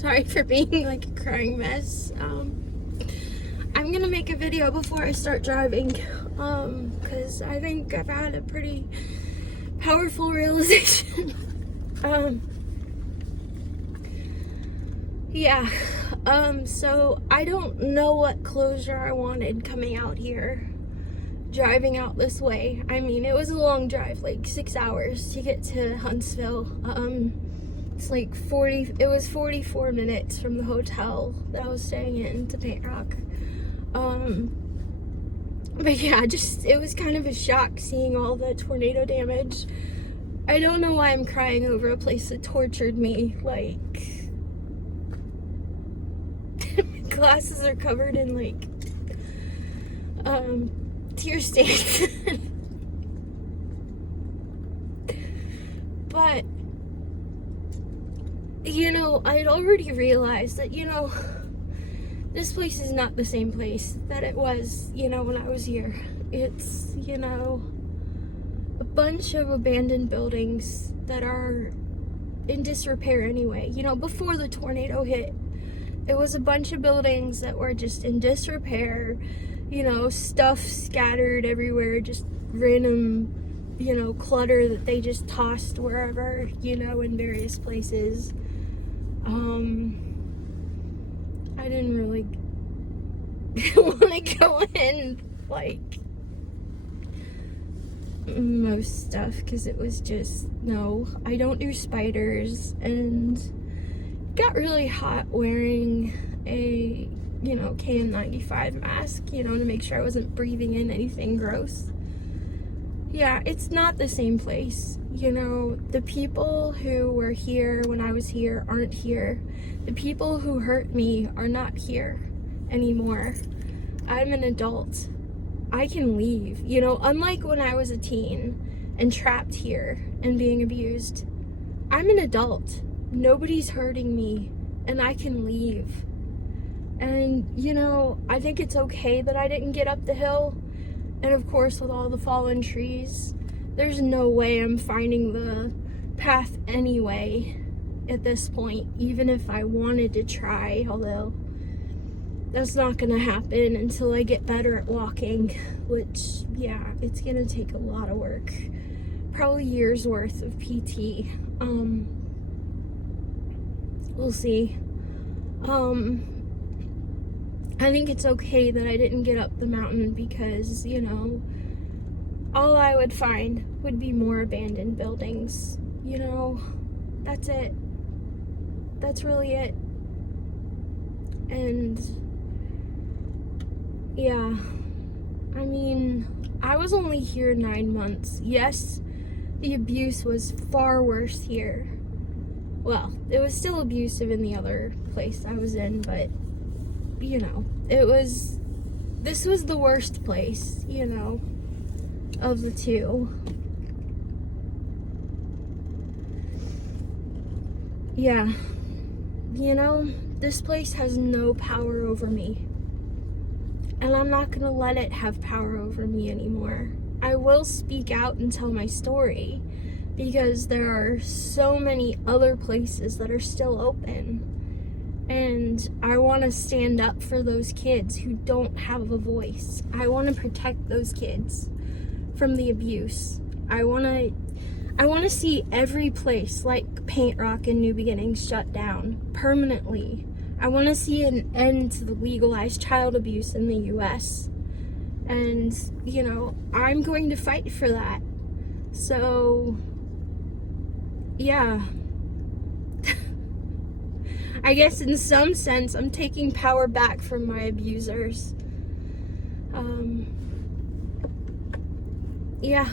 Sorry for being like a crying mess. I'm gonna make a video before I start driving, because I think I've had a pretty powerful realization. Yeah, so I don't know what closure I wanted coming out here, driving out this way. I mean, it was a long drive, like 6 hours to get to Huntsville. It's like 44 minutes from the hotel that I was staying in to Paint Rock. But yeah, it was kind of a shock seeing all the tornado damage. I don't know why I'm crying over a place that tortured me. Like, my glasses are covered in like tear stains. But you know, I'd already realized that, you know, this place is not the same place that it was, you know, when I was here. It's, you know, a bunch of abandoned buildings that are in disrepair anyway. You know, before the tornado hit, it was a bunch of buildings that were just in disrepair, you know, stuff scattered everywhere, just random, you know, clutter that they just tossed wherever, you know, in various places. I didn't really want to go in, like, most stuff, because it was just, no, I don't do spiders, and it got really hot wearing a, you know, KN95 mask, you know, to make sure I wasn't breathing in anything gross. Yeah, it's not the same place. You know, the people who were here when I was here aren't here. The people who hurt me are not here anymore. I'm an adult. I can leave. You know, unlike when I was a teen and trapped here and being abused, I'm an adult. Nobody's hurting me, and I can leave. And, you know, I think it's okay that I didn't get up the hill. And of course, with all the fallen trees, there's no way I'm finding the path anyway at this point, even if I wanted to try, although that's not gonna happen until I get better at walking, which, yeah, it's gonna take a lot of work. Probably years worth of PT. We'll see. I think it's okay that I didn't get up the mountain because, you know, all I would find would be more abandoned buildings. You know, that's it. That's really it. And, yeah, I mean, I was only here 9 months. Yes, the abuse was far worse here. Well, it was still abusive in the other place I was in, but you know, this was the worst place, you know, of the two. Yeah, you know, this place has no power over me, and I'm not gonna let it have power over me anymore. I will speak out and tell my story, because there are so many other places that are still open. And I want to stand up for those kids who don't have a voice. I want to protect those kids from the abuse. I want to see every place like Paint Rock and New Beginnings shut down permanently. I want to see an end to the legalized child abuse in the US. And, you know, I'm going to fight for that. So, yeah. I guess in some sense, I'm taking power back from my abusers. Yeah.